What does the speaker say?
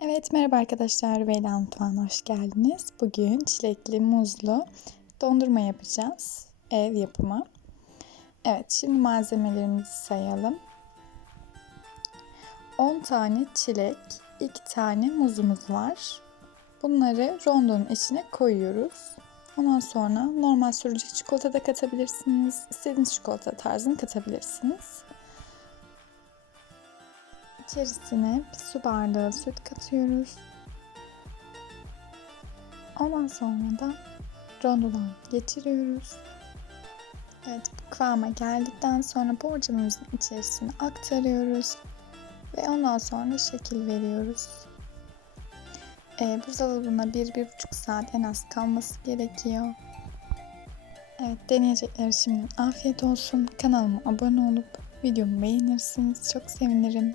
Evet merhaba arkadaşlar Veyla Mutfağı'na hoş geldiniz. Bugün çilekli muzlu dondurma yapacağız. Ev yapımı. Evet şimdi malzemelerimizi sayalım. 10 tane çilek, 2 tane muzumuz var. Bunları rondonun içine koyuyoruz. Ondan sonra normal sürücü çikolata da katabilirsiniz. İstediğiniz çikolata tarzını katabilirsiniz. İçerisine bir su bardağı süt katıyoruz. Ondan sonra da rondodan geçiriyoruz. Evet bu kıvama geldikten sonra borcamımızın içerisine aktarıyoruz. Ve ondan sonra şekil veriyoruz. Ee, buzdolabına 1-1,5 saat en az kalması gerekiyor. Evet deneyecekler şimdi afiyet olsun. Kanalıma abone olup videomu beğenirsiniz. Çok sevinirim.